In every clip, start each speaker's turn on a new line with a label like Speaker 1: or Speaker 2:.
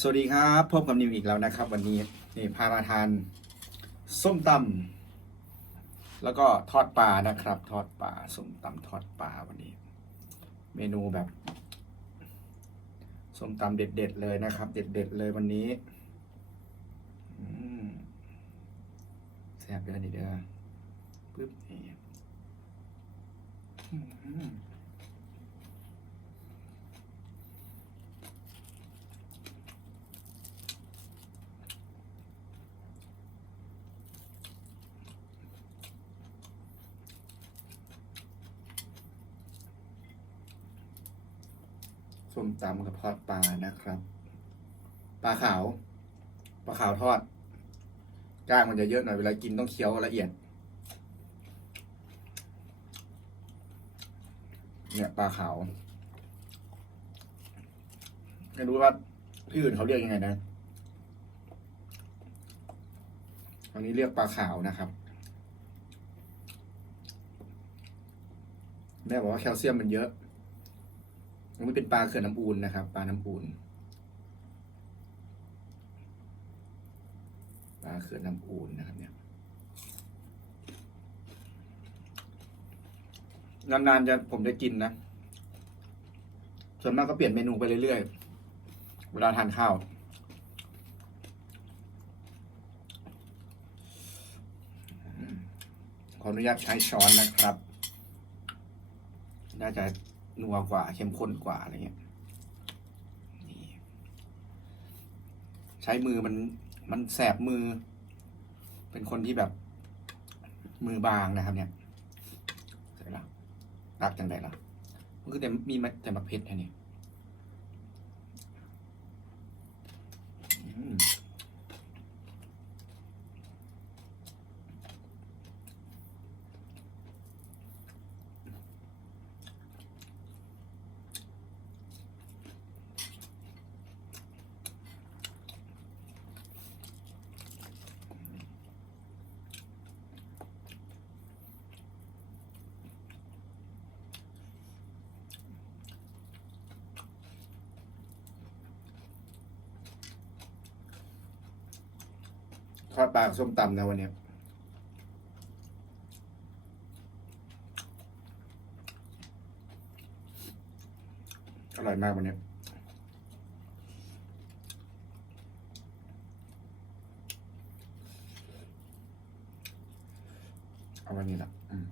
Speaker 1: สวัสดีครับพบกับนิวอีกแล้วนะครับ วันนี้นี่พามาทาน ส้มตำแล้วก็ทอดปลานะครับ ทอดปลาส้มตำทอดปลาวันนี้ เมนูแบบส้มตำเด็ด ๆ เลยนะครับ เด็ด ๆ เลยวันนี้อืแซ่บเด้อนี่เด้อปึ๊บนี่ ส้มตำกับทอดปลานะครับ ปลาขาว ปลาขาวทอดก้างมันจะเยอะหน่อยเวลากินต้องเคี้ยวละเอียด เนี่ยปลาขาวไม่รู้ว่าที่อื่นเขาเรียกยังไงนะอันนี้เรียกปลาขาวนะครับแม่บอกว่าแคลเซียมมันเยอะ อันนี้เป็นปลาเขื่อนน้ำอูนนะครับ ปลาน้ำอูนปลาเขื่อนน้ำอูนนะครับเนี่ยนานๆจะผมจะกินนะ ส่วนมากก็เปลี่ยนเมนูไปเรื่อยๆ เวลาทานข้าว ขออนุญาตใช้ช้อนนะครับ น่าจะ นัวกว่าเข้มข้นกว่าอะไรเงี้ยนี่ใช้มือมันมันแสบมือ เป็นคนที่แบบมือบางนะครับ เนี่ยเสร็จแล้วตักจังไดละมันคือแต่มีแต่มาเผ็ดแค่นี้มทอด ปลากับส้มตำนะวันนี้อร่อยมากวันนี้เอาวันนี้ละอืม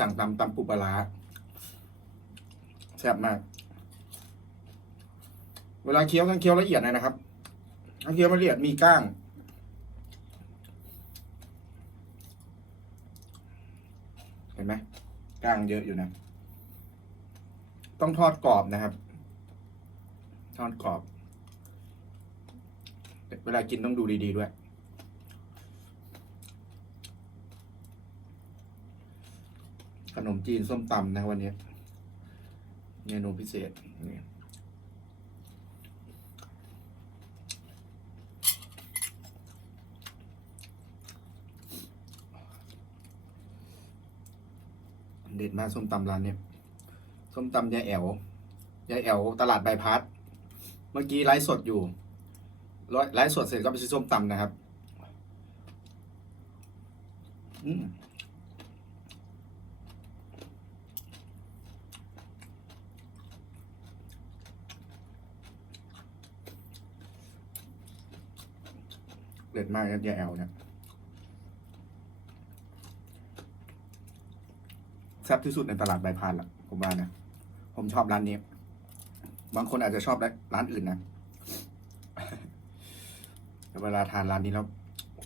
Speaker 1: สั่งตำตำปูปลาร้าแซ่บมาก เวลาเคี้ยวต้องเคี้ยวละเอียดหน่อยนะครับถ้าเคี้ยวม่ละเอียดมีก้าง เห็นไหมก้างเยอะอยู่นะ ต้องทอดกรอบนะครับ ทอดกรอบ เวลากินต้องดูดีๆด้วย ขนมจีนส้มตำนะวันนี้เมนูพิเศษนี่เด็ดมากส้มตำร้านเนี่ยส้มตำยายแอวยายแอวตลาดใบายพัดเมื่อกี้ไลฟ์สดอยู่ไลฟ์สดเสร็จก็ไปซื้อส้มตำนะครับ อืม เด็ดมากครับยาแอลเนี่ยแซ่บที่สุดในตลาดใบพานละผมว่านะ ผมชอบร้านนี้ บางคนอาจจะชอบร้านอื่นนะแต่เวลาทานร้านนี้แล้ว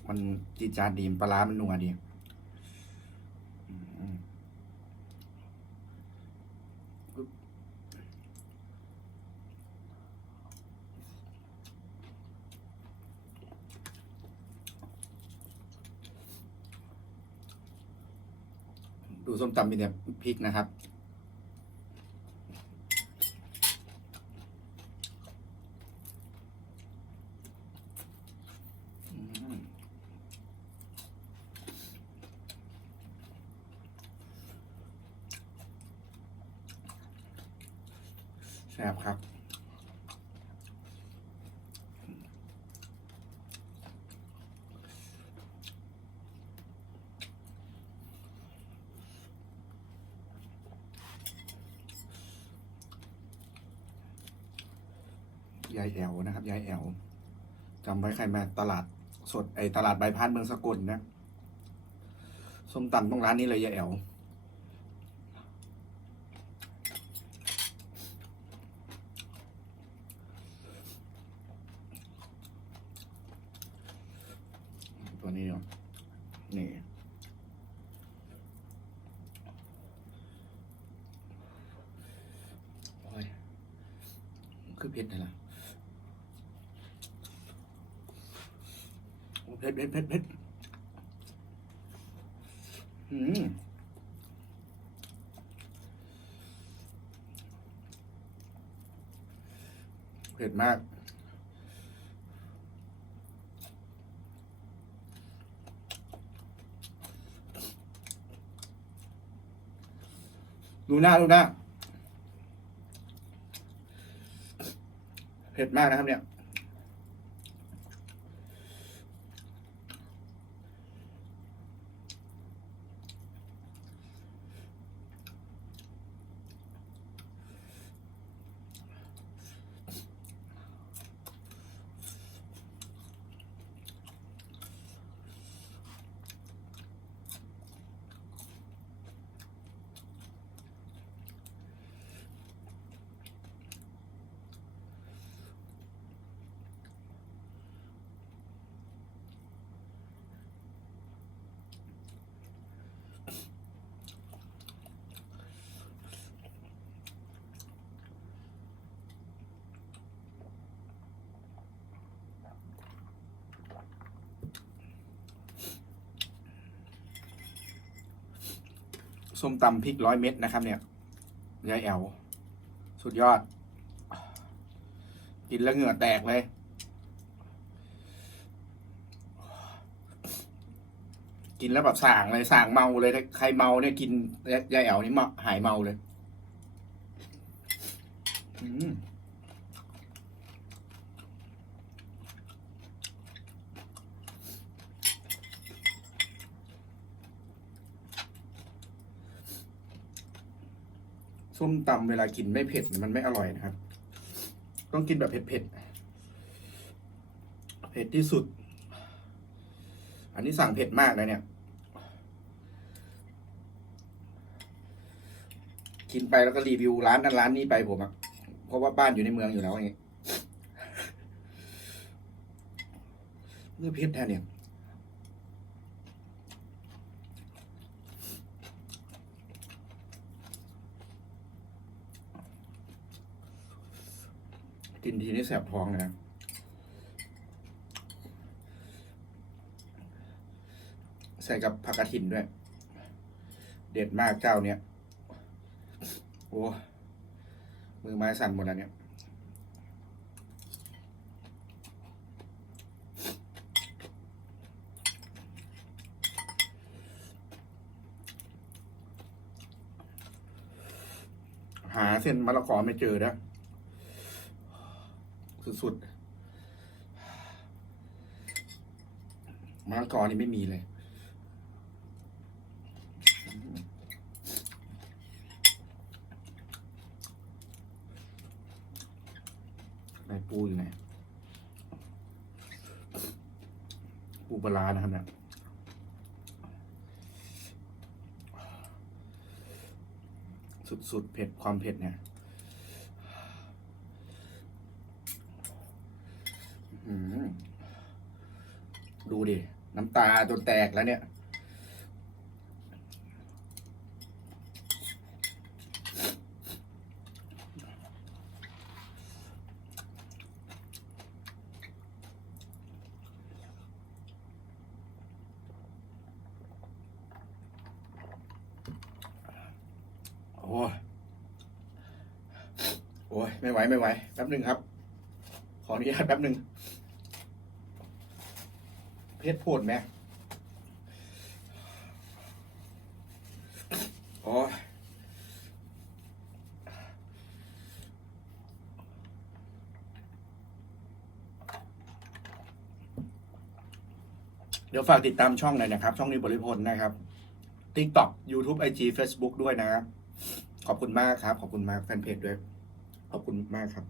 Speaker 1: มันจีจานดีปลาร้ามันนัวดีอืมปึ๊บดู ส้มตำมีแต่พริกนะครับ แซ่บครับ ยายแอวนะครับยายแอวจำไว้ใครมาตลาดสดไอตลาดใบพัดเมืองสกลนะส้มตำต้องร้านนี้เลยยายแอวตัวนี้เนาะนี่คือเผ็ดเลยล่ะโอ้เผ็ดเผ็ดเผ็ดเผ็ดอืมเผ็ดมาก ดูหน้าดูหน้า เผ็ดมากนะครับเนี่ย ส้มตำพริกร้อยเม็ดนะครับ เนี่ยยายแอวสุดยอด กินแล้วเหงื่อแตกเลย กินแล้วแบบส่างเลยส่างเมาเลยใครเมาเนี่ยกินยายแอวนี่เมาหายเมาเลย อืม ส้มตำเวลากินไม่เผ็ดมันไม่อร่อยนะครับ ต้องกินแบบเผ็ดๆเผ็ดที่สุด อันนี้สั่งเผ็ดมากเลยเนี่ย กินไปแล้วก็รีวิวร้านนั้นร้านนี้ไปผมอะเพราะว่าบ้านอยู่ในเมืองอยู่แล้วไงเนื้อเผ็ดแท้เนี่ย กินทีนี้แสบท้องเลยนะใส่กับผักกระถินด้วย เด็ดมากเจ้าเนี้ยโอ้มือไม้สั่นหมดแล้วเนี่ยหาเส้นมะละกอไม่เจอนะ สุดๆมะละกอนี่ไม่มีเลยในปูอยู่ไหน ปูปลาร้านะครับเนี่ยสุดๆ เผ็ด ความเผ็ดเนี่ย อื้อหือ ดูดิ น้ำตาจนแตกแล้วเนี่ย โอ้ยโอ้ยไม่ไหว ไม่ไหว แป๊บหนึ่งครับ ขออนุญาตแป๊บหนึ่ง เพชรโพดไหมโอ้เดี๋ยวฝากติดตามช่องหน่อยนะครับ ช่องนี้บริพลนะครับ TikTok YouTube IG Facebook ด้วยนะครับ ขอบคุณมากครับ ขอบคุณมากแฟนเพจด้วย ขอบคุณมากครับ